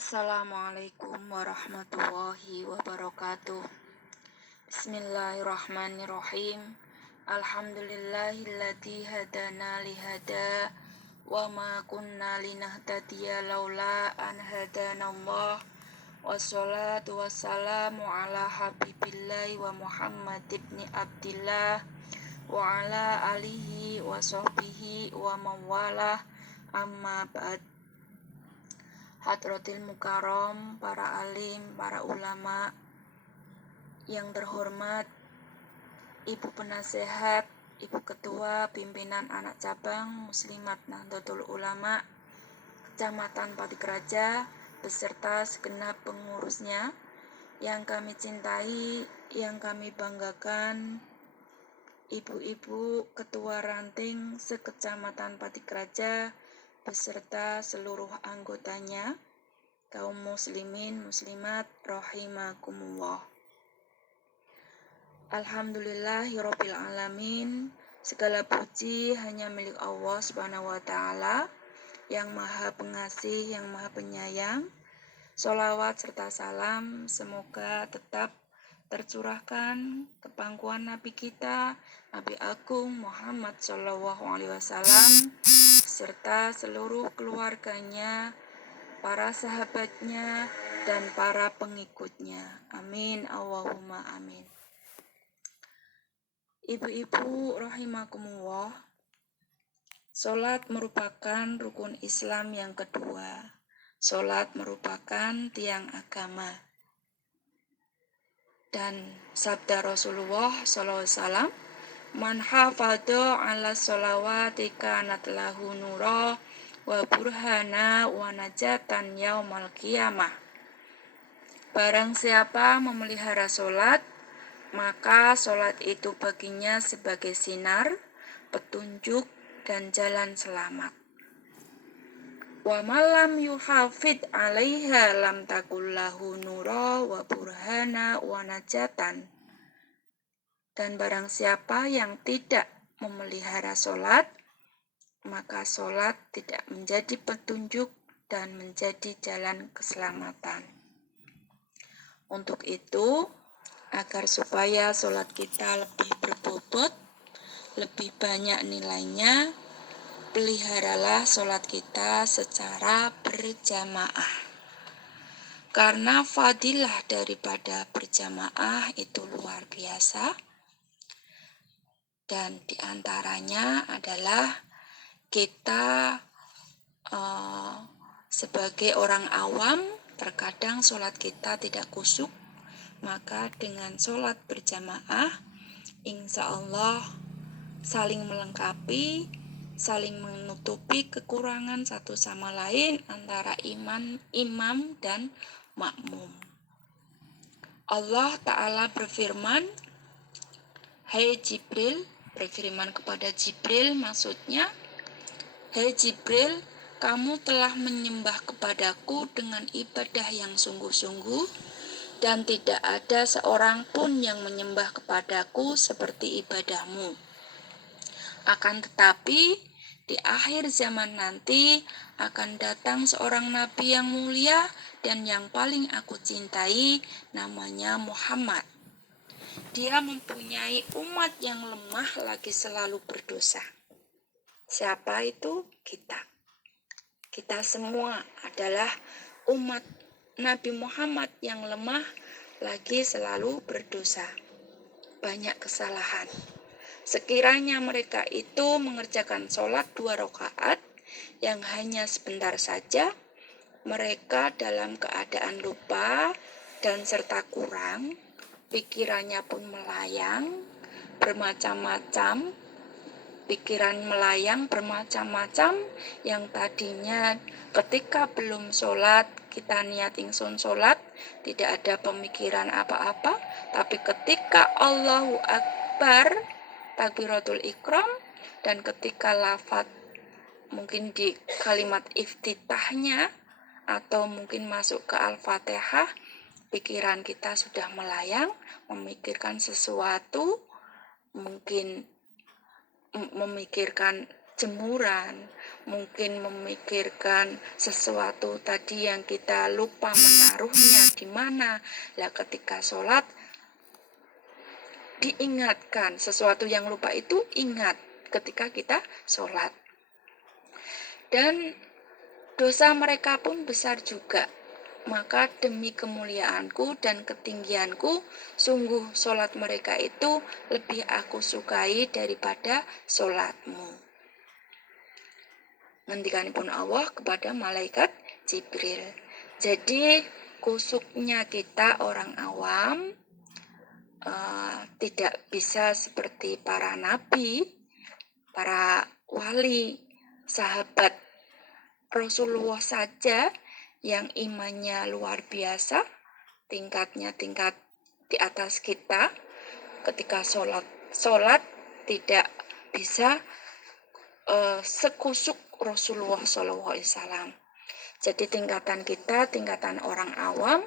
Assalamualaikum warahmatullahi wabarakatuh. Bismillahirrahmanirrahim. Alhamdulillahilladzi hadana lihada wa ma kunna linahtadiya laula an hadanallah. Wassalatu wassalamu ala habibillahi wa Muhammad ibni Abdillah wa ala alihi wa sahbihi wa mawalah, amma ba'd. Hadratil Mukarram, para alim, para ulama yang terhormat, Ibu Penasehat, Ibu Ketua Pimpinan Anak Cabang Muslimat Nahdlatul Ulama Kecamatan Patikraja beserta segenap pengurusnya yang kami cintai, yang kami banggakan, Ibu-ibu Ketua Ranting sekecamatan Patikraja beserta seluruh anggotanya, kaum muslimin muslimat rahimakumullah. Alhamdulillahirabbil alamin. Segala puji hanya milik Allah Subhanahu wa taala yang Maha Pengasih, yang Maha Penyayang. Sholawat serta salam semoga tetap tercurahkan ke pangkuan Nabi kita, Nabi Agung Muhammad SAW, serta seluruh keluarganya, para sahabatnya, dan para pengikutnya. Amin, Allahumma amin. Ibu-ibu rahimakumullah, sholat merupakan rukun Islam yang kedua. Sholat merupakan tiang agama. Dan sabda Rasulullah SAW, man hafadha ala sholawati kanat lahu nura wa burhana wa najatan yaumal qiyamah. Barang siapa memelihara sholat, maka sholat itu baginya sebagai sinar, petunjuk, dan jalan selamat. Wa malam yuhafid 'alaiha lam takul lahu nura wa burhana wa najatan. Dan barang siapa yang tidak memelihara sholat, maka sholat tidak menjadi petunjuk dan menjadi jalan keselamatan. Untuk itu, agar supaya sholat kita lebih berbobot, lebih banyak nilainya, peliharalah sholat kita secara berjamaah. Karena fadilah daripada berjamaah itu luar biasa. Dan diantaranya adalah kita sebagai orang awam, terkadang sholat kita tidak khusyuk. Maka dengan sholat berjamaah, insya Allah saling melengkapi, saling menutupi kekurangan satu sama lain antara imam dan makmum. Allah Ta'ala berfirman, hai Jibril, berfirman kepada Jibril, maksudnya, hai Jibril, kamu telah menyembah kepadaku dengan ibadah yang sungguh-sungguh, dan tidak ada seorang pun yang menyembah kepadaku seperti ibadahmu. Akan tetapi, di akhir zaman nanti akan datang seorang nabi yang mulia dan yang paling aku cintai, namanya Muhammad. Dia mempunyai umat yang lemah lagi selalu berdosa. Siapa itu? Kita. Kita semua adalah umat Nabi Muhammad yang lemah lagi selalu berdosa. Banyak kesalahan. Sekiranya mereka itu mengerjakan sholat 2 rakaat yang hanya sebentar saja, mereka dalam keadaan lupa dan serta kurang, pikirannya pun melayang, bermacam-macam, pikiran melayang bermacam-macam, yang tadinya ketika belum sholat kita niat ingsun sholat, tidak ada pemikiran apa-apa, tapi ketika Allahu Akbar takbiratul ikram, dan ketika lafaz mungkin di kalimat iftitahnya atau mungkin masuk ke Al-Fatihah, pikiran kita sudah melayang, memikirkan sesuatu, mungkin memikirkan jemuran, mungkin memikirkan sesuatu tadi yang kita lupa menaruhnya di mana. Lah ketika sholat diingatkan sesuatu yang lupa itu, ingat ketika kita sholat. Dan dosa mereka pun besar juga. Maka demi kemuliaanku dan ketinggianku, sungguh sholat mereka itu lebih aku sukai daripada sholatmu. Ngendikanipun Allah kepada malaikat Jibril. Jadi kusuknya kita orang awam tidak bisa seperti para nabi, para wali, sahabat Rasulullah saja yang imannya luar biasa, tingkatnya tingkat di atas kita. Ketika sholat tidak bisa sekusuk Rasulullah SAW. Jadi tingkatan kita, tingkatan orang awam,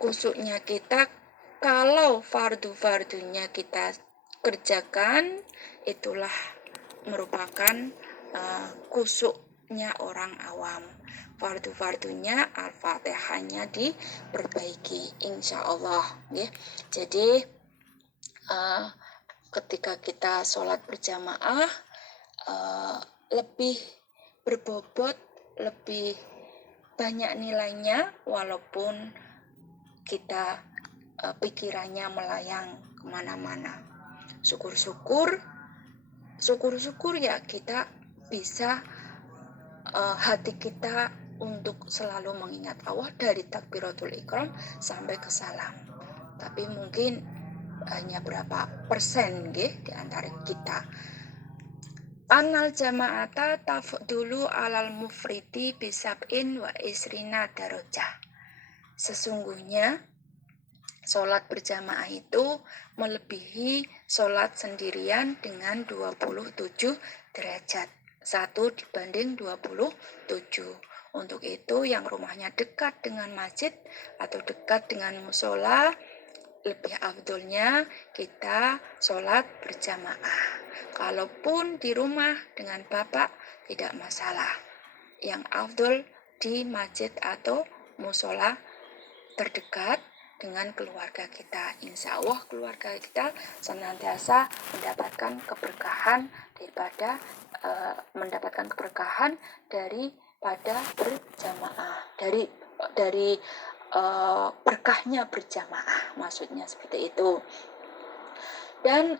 kusuknya kita kalau fardu-fardunya kita kerjakan, itulah merupakan kusuknya orang awam. Fardu-fardunya Al-Fatihahnya diperbaiki, insya Allah ya. Jadi ketika kita sholat berjamaah lebih berbobot, lebih banyak nilainya, walaupun kita pikirannya melayang kemana-mana. Syukur-syukur ya kita bisa hati kita untuk selalu mengingat Allah dari takbiratul ikram sampai ke salam. Tapi mungkin hanya berapa persen di antara kita. Anal jama'ata tafdulu alal mufriti bisab'in wa isrina darajah. Sesungguhnya sholat berjamaah itu melebihi sholat sendirian dengan 27 derajat. 1 dibanding 27. Untuk itu yang rumahnya dekat dengan masjid atau dekat dengan musola, lebih afdolnya kita sholat berjamaah. Kalaupun di rumah dengan bapak tidak masalah. Yang afdol di masjid atau musola terdekat dengan keluarga kita. Insya Allah keluarga kita senantiasa mendapatkan keberkahan daripada berjamaah, dari berkahnya berjamaah, maksudnya seperti itu. Dan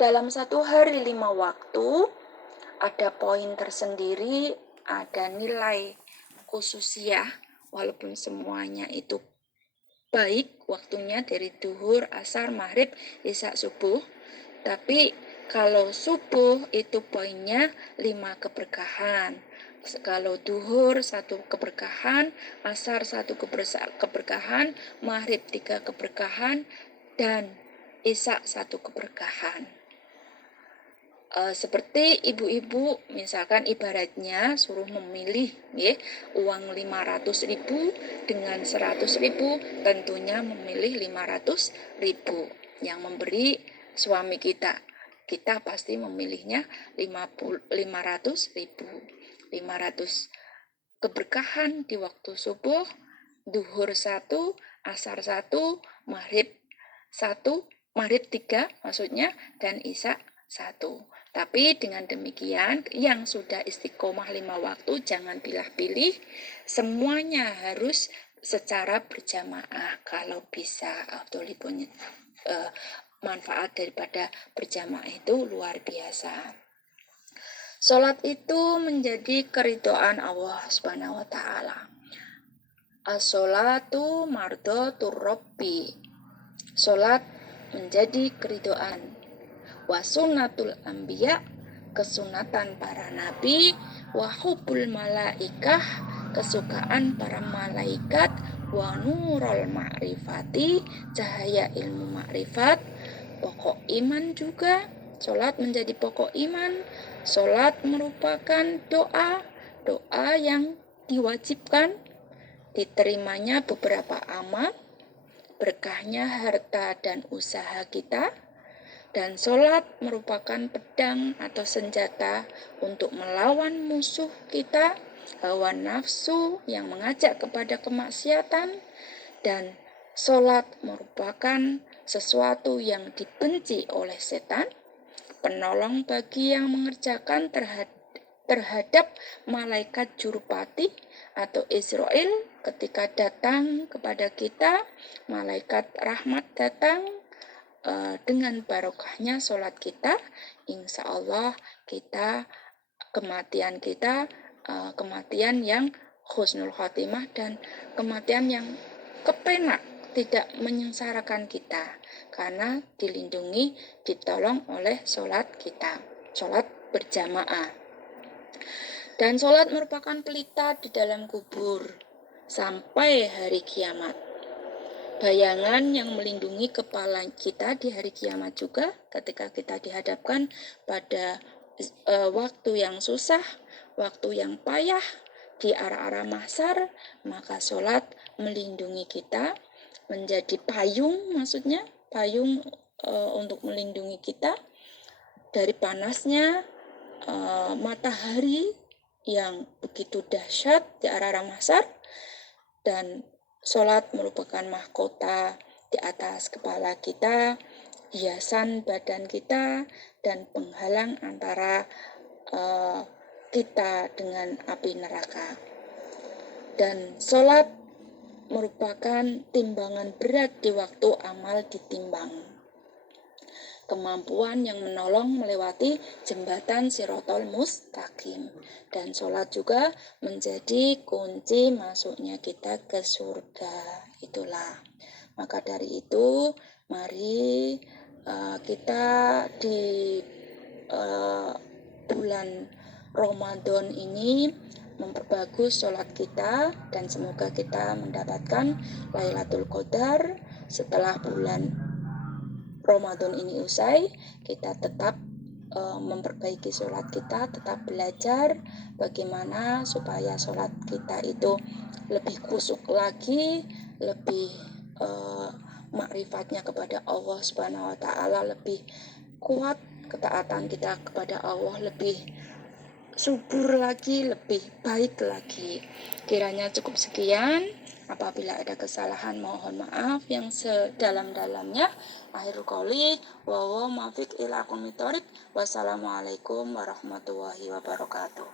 dalam satu hari 5 waktu ada poin tersendiri, ada nilai khususiyah, walaupun semuanya itu baik waktunya dari duhur, asar, maghrib, isya, subuh. Tapi kalau subuh itu poinnya 5 keberkahan. Kalau duhur 1 keberkahan, asar 1 keberkahan, maghrib 3 keberkahan, dan isya 1 keberkahan. Seperti ibu-ibu misalkan ibaratnya suruh memilih uang 500.000 dengan 100.000, tentunya memilih 500.000 yang memberi suami kita pasti memilihnya 500.000 keberkahan di waktu subuh, duhur 1, asar 1, maghrib 3 maksudnya, dan isya 1. Tapi dengan demikian yang sudah istiqomah 5 waktu jangan pilih-pilih, semuanya harus secara berjamaah kalau bisa. Afdholipun manfaat daripada berjamaah itu luar biasa. Salat itu menjadi keridhaan Allah Subhanahu wa taala. As-sholatu mardotur rabbi. Salat menjadi keridhaan. Wa sunnatul anbiya kesunatan para nabi, wa hubbul malaikah, kesukaan para malaikat, wa nurul ma'rifati, cahaya ilmu makrifat, pokok iman juga. Sholat menjadi pokok iman. Sholat merupakan doa yang diwajibkan, diterimanya beberapa amal, berkahnya harta dan usaha kita. Dan sholat merupakan pedang atau senjata untuk melawan musuh kita, hawa nafsu yang mengajak kepada kemaksiatan. Dan sholat merupakan sesuatu yang dibenci oleh setan, penolong bagi yang mengerjakan terhadap malaikat jurupati atau Israel ketika datang kepada kita, malaikat rahmat datang. Dengan barokahnya sholat kita, insya Allah kematian kita kematian yang husnul khotimah dan kematian yang kepenak, tidak menyengsarakan kita, karena dilindungi, ditolong oleh sholat kita, sholat berjamaah. Dan sholat merupakan pelita di dalam kubur sampai hari kiamat. Bayangan yang melindungi kepala kita di hari kiamat juga ketika kita dihadapkan pada waktu yang susah, waktu yang payah di arah-arah mahsyar, maka sholat melindungi kita, menjadi payung, maksudnya payung untuk melindungi kita dari panasnya matahari yang begitu dahsyat di arah-arah mahsyar. Dan sholat merupakan mahkota di atas kepala kita, hiasan badan kita, dan penghalang antara kita dengan api neraka. Dan sholat merupakan timbangan berat di waktu amal ditimbang, kemampuan yang menolong melewati jembatan Shirathul Mustaqim. Dan sholat juga menjadi kunci masuknya kita ke surga. Itulah. Maka dari itu, mari kita di bulan Ramadan ini memperbagus sholat kita, dan semoga kita mendapatkan Lailatul Qadar. Setelah bulan Ramadan ini usai, kita tetap memperbaiki sholat kita, tetap belajar bagaimana supaya sholat kita itu lebih khusyuk lagi, lebih makrifatnya kepada Allah Subhanahu wa Ta'ala lebih kuat, ketaatan kita kepada Allah lebih subur lagi, lebih baik lagi. Kiranya cukup sekian. Apabila ada kesalahan, mohon maaf yang sedalam-dalamnya. Akhirul qouli wa muwaffiq ila aqwamit thoriq. Wassalamualaikum warahmatullahi wabarakatuh.